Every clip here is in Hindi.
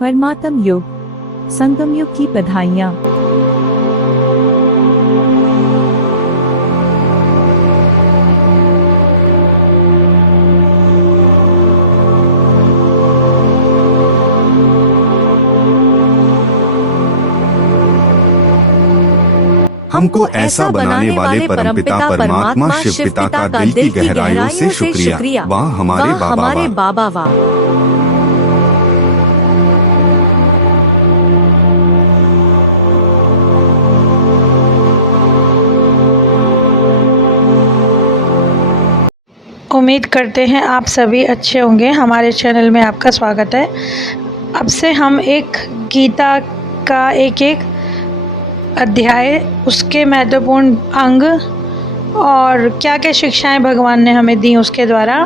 परमात्म युग, संगम युग की बधाइयाँ। हमको ऐसा बनाने वाले परमपिता परमात्मा शिव पिता का दिल की गहराइयों से शुक्रिया। वाह हमारे बाबा वाह। उम्मीद करते हैं आप सभी अच्छे होंगे। हमारे चैनल में आपका स्वागत है। अब से हम एक गीता का एक अध्याय, उसके महत्वपूर्ण अंग और क्या क्या शिक्षाएं भगवान ने हमें दी, उसके द्वारा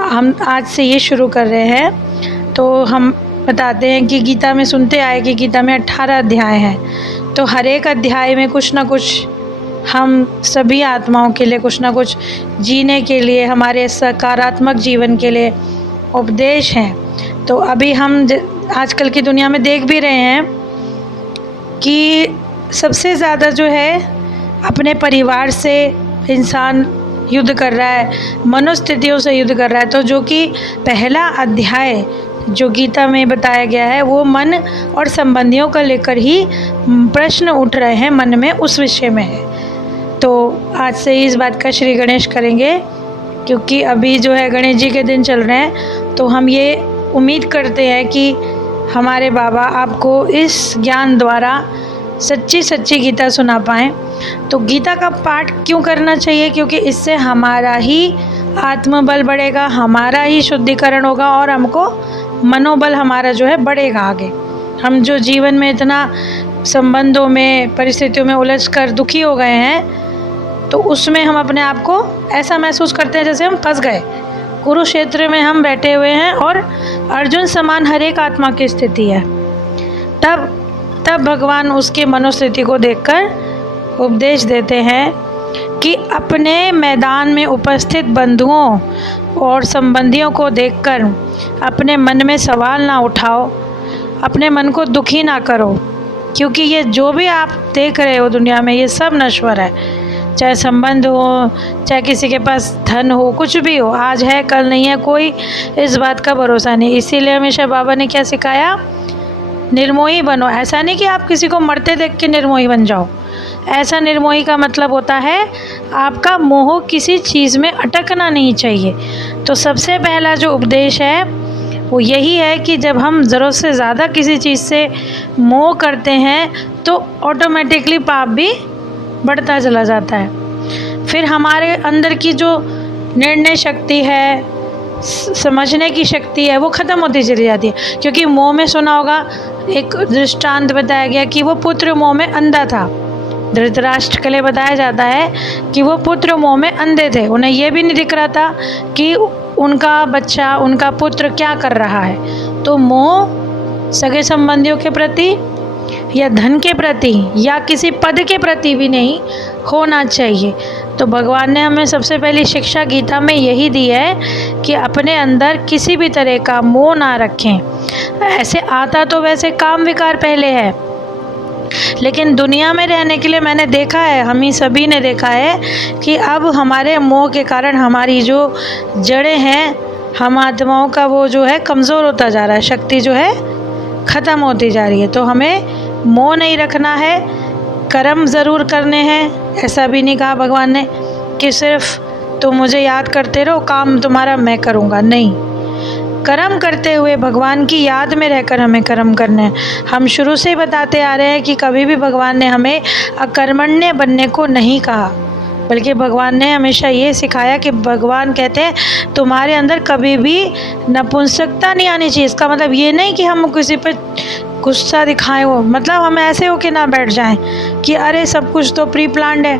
हम आज से ये शुरू कर रहे हैं। तो हम बताते हैं कि गीता में सुनते आए कि गीता में 18 अध्याय हैं। तो हर एक अध्याय में कुछ ना कुछ हम सभी आत्माओं के लिए कुछ ना कुछ जीने के लिए, हमारे सकारात्मक जीवन के लिए उपदेश हैं। तो अभी हम आजकल की दुनिया में देख भी रहे हैं कि सबसे ज़्यादा जो है अपने परिवार से इंसान युद्ध कर रहा है, मनोस्थितियों से युद्ध कर रहा है। तो जो कि पहला अध्याय जो गीता में बताया गया है वो मन और संबंधियों को लेकर ही प्रश्न उठ रहे हैं मन में, उस विषय में है। तो आज से ही इस बात का श्री गणेश करेंगे, क्योंकि अभी जो है गणेश जी के दिन चल रहे हैं। तो हम ये उम्मीद करते हैं कि हमारे बाबा आपको इस ज्ञान द्वारा सच्ची गीता सुना पाएँ। तो गीता का पाठ क्यों करना चाहिए? क्योंकि इससे हमारा ही आत्मबल बढ़ेगा, हमारा ही शुद्धिकरण होगा और हमको मनोबल हमारा जो है बढ़ेगा आगे। हम जो जीवन में इतना संबंधों में, परिस्थितियों में उलझ कर दुखी हो गए हैं, तो उसमें हम अपने आप को ऐसा महसूस करते हैं जैसे हम फंस गए। कुरुक्षेत्र में हम बैठे हुए हैं और अर्जुन समान हर एक आत्मा की स्थिति है। तब भगवान उसके मनोस्थिति को देखकर उपदेश देते हैं कि अपने मैदान में उपस्थित बंधुओं और संबंधियों को देखकर अपने मन में सवाल ना उठाओ, अपने मन को दुखी ना करो, क्योंकि ये जो भी आप देख रहे हो दुनिया में ये सब नश्वर है। चाहे संबंध हो, चाहे किसी के पास धन हो, कुछ भी हो, आज है कल नहीं है, कोई इस बात का भरोसा नहीं। इसीलिए हमेशा बाबा ने क्या सिखाया? निर्मोही बनो। ऐसा नहीं कि आप किसी को मरते देख के निर्मोही बन जाओ। ऐसा निर्मोही का मतलब होता है आपका मोह किसी चीज़ में अटकना नहीं चाहिए। तो सबसे पहला जो उपदेश है वो यही है कि जब हम ज़रूरत से ज़्यादा किसी चीज़ से मोह करते हैं तो ऑटोमेटिकली पाप भी बढ़ता चला जाता है। फिर हमारे अंदर की जो निर्णय शक्ति है, समझने की शक्ति है, वो ख़त्म होती चली जाती है। क्योंकि मोह में सुना होगा, एक दृष्टांत बताया गया कि वो पुत्र मोह में अंधा था। धृतराष्ट्र के लिए बताया जाता है कि वो पुत्र मोह में अंधे थे। उन्हें ये भी नहीं दिख रहा था कि उनका बच्चा, उनका पुत्र क्या कर रहा है। तो मोह सगे संबंधियों के प्रति या धन के प्रति या किसी पद के प्रति भी नहीं होना चाहिए। तो भगवान ने हमें सबसे पहली शिक्षा गीता में यही दी है कि अपने अंदर किसी भी तरह का मोह ना रखें। ऐसे आता तो वैसे काम विकार पहले है, लेकिन दुनिया में रहने के लिए मैंने देखा है, हम ही सभी ने देखा है कि अब हमारे मोह के कारण हमारी जो जड़ें हैं, हम आत्माओं का वो जो है कमज़ोर होता जा रहा है, शक्ति जो है ख़त्म होती जा रही है। तो हमें मोह नहीं रखना है, कर्म ज़रूर करने हैं। ऐसा भी नहीं कहा भगवान ने कि सिर्फ तुम मुझे याद करते रहो, काम तुम्हारा मैं करूँगा। नहीं, कर्म करते हुए भगवान की याद में रहकर हमें कर्म करने हैं। हम शुरू से ही बताते आ रहे हैं कि कभी भी भगवान ने हमें अकर्मण्य बनने को नहीं कहा, बल्कि भगवान ने हमेशा ये सिखाया कि भगवान कहते हैं तुम्हारे अंदर कभी भी नपुंसकता नहीं आनी चाहिए। इसका मतलब ये नहीं कि हम किसी पर गुस्सा दिखाएं, हो मतलब हम ऐसे हो के ना बैठ जाएं कि अरे सब कुछ तो प्री प्लान्ड है,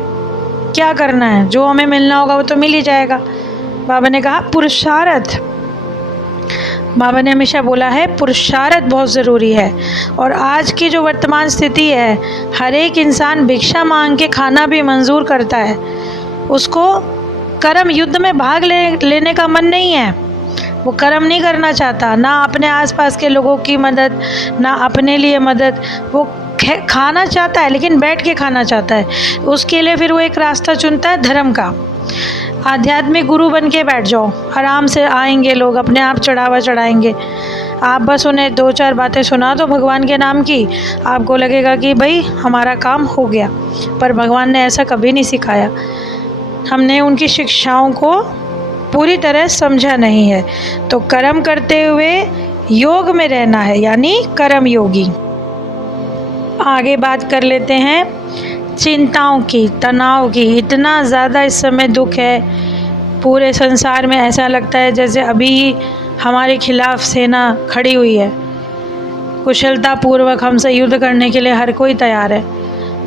क्या करना है, जो हमें मिलना होगा वो तो मिल ही जाएगा। बाबा ने कहा पुरुषार्थ, बाबा ने हमेशा बोला है पुरुषार्थ बहुत ज़रूरी है। और आज की जो वर्तमान स्थिति है, हर एक इंसान भिक्षा मांग के खाना भी मंजूर करता है, उसको कर्म युद्ध में भाग लेने का मन नहीं है। वो कर्म नहीं करना चाहता, ना अपने आसपास के लोगों की मदद, ना अपने लिए मदद। वो खाना चाहता है लेकिन बैठ के खाना चाहता है। उसके लिए फिर वो एक रास्ता चुनता है धर्म का। आध्यात्मिक गुरु बन के बैठ जाओ, आराम से आएंगे लोग, अपने आप चढ़ावा चढ़ाएंगे। आप बस उन्हें 2-4 बातें सुना दो भगवान के नाम की, आपको लगेगा कि भाई हमारा काम हो गया। पर भगवान ने ऐसा कभी नहीं सिखाया। हमने उनकी शिक्षाओं को पूरी तरह समझा नहीं है। तो कर्म करते हुए योग में रहना है, यानी कर्म योगी। आगे बात कर लेते हैं चिंताओं की, तनाव की। इतना ज़्यादा इस समय दुख है पूरे संसार में, ऐसा लगता है जैसे अभी हमारे खिलाफ सेना खड़ी हुई है। कुशलतापूर्वक हमसे युद्ध करने के लिए हर कोई तैयार है।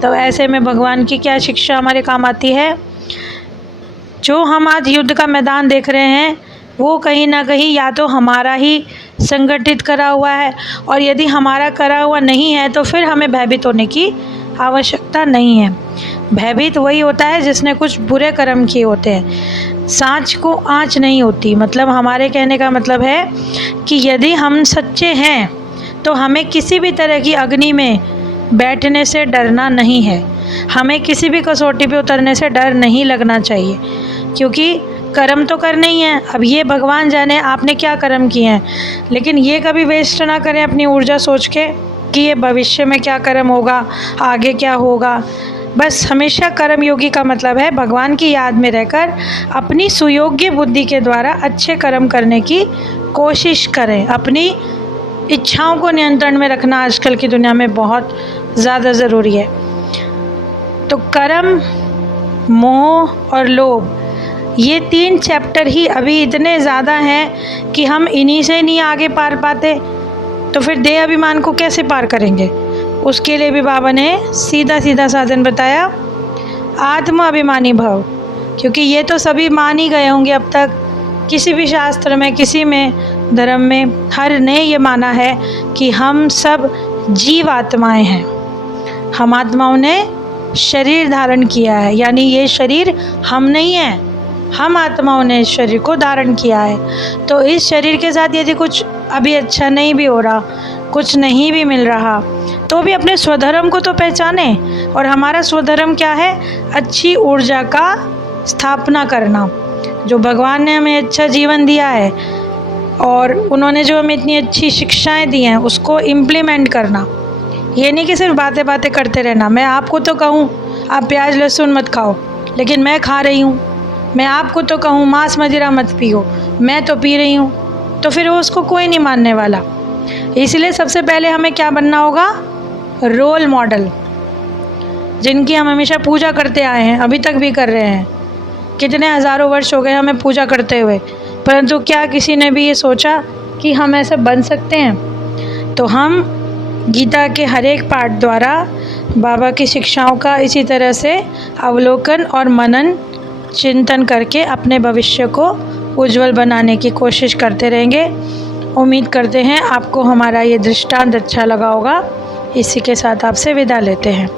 तो ऐसे में भगवान की क्या शिक्षा हमारे काम आती है? जो हम आज युद्ध का मैदान देख रहे हैं वो कहीं ना कहीं या तो हमारा ही संगठित करा हुआ है, और यदि हमारा करा हुआ नहीं है तो फिर हमें भयभीत होने की आवश्यकता नहीं है। भयभीत वही होता है जिसने कुछ बुरे कर्म किए होते हैं। सांच को आँच नहीं होती। मतलब हमारे कहने का मतलब है कि यदि हम सच्चे हैं तो हमें किसी भी तरह की अग्नि में बैठने से डरना नहीं है। हमें किसी भी कसौटी पे उतरने से डर नहीं लगना चाहिए, क्योंकि कर्म तो करने ही है। अब ये भगवान जाने आपने क्या कर्म किए हैं, लेकिन ये कभी वेस्ट ना करें अपनी ऊर्जा सोच के कि ये भविष्य में क्या कर्म होगा, आगे क्या होगा। बस हमेशा कर्म योगी का मतलब है भगवान की याद में रहकर अपनी सुयोग्य बुद्धि के द्वारा अच्छे कर्म करने की कोशिश करें। अपनी इच्छाओं को नियंत्रण में रखना आजकल की दुनिया में बहुत ज़्यादा ज़रूरी है। तो कर्म, मोह और लोभ, ये 3 चैप्टर ही अभी इतने ज़्यादा हैं कि हम इन्हीं से नहीं आगे पार पाते, तो फिर देह अभिमान को कैसे पार करेंगे? उसके लिए भी बाबा ने सीधा सीधा साधन बताया, आत्म अभिमानी भव। क्योंकि ये तो सभी मान ही गए होंगे अब तक, किसी भी शास्त्र में, किसी में धर्म में, हर ने ये माना है कि हम सब जीव आत्माएँ हैं। हम आत्माओं ने शरीर धारण किया है, यानी ये शरीर हम नहीं हैं, हम आत्माओं ने इस शरीर को धारण किया है। तो इस शरीर के साथ यदि कुछ अभी अच्छा नहीं भी हो रहा, कुछ नहीं भी मिल रहा, तो भी अपने स्वधर्म को तो पहचाने। और हमारा स्वधर्म क्या है? अच्छी ऊर्जा का स्थापना करना। जो भगवान ने हमें अच्छा जीवन दिया है और उन्होंने जो हमें इतनी अच्छी शिक्षाएं दी हैं उसको इम्प्लीमेंट करना। ये नहीं कि सिर्फ बातें बातें करते रहना। मैं आपको तो कहूँ आप प्याज लहसुन मत खाओ, लेकिन मैं खा रही हूँ। मैं आपको तो कहूँ मांस मदिरा मत पियो, मैं तो पी रही हूँ। तो फिर उसको कोई नहीं मानने वाला। इसलिए सबसे पहले हमें क्या बनना होगा? रोल मॉडल, जिनकी हम हमेशा पूजा करते आए हैं, अभी तक भी कर रहे हैं। कितने हज़ारों वर्ष हो गए हमें पूजा करते हुए, परंतु क्या किसी ने भी ये सोचा कि हम ऐसे बन सकते हैं? तो हम गीता के हर एक पाठ द्वारा बाबा की शिक्षाओं का इसी तरह से अवलोकन और मनन चिंतन करके अपने भविष्य को उज्जवल बनाने की कोशिश करते रहेंगे। उम्मीद करते हैं आपको हमारा ये दृष्टांत अच्छा लगा होगा। इसी के साथ आपसे विदा लेते हैं।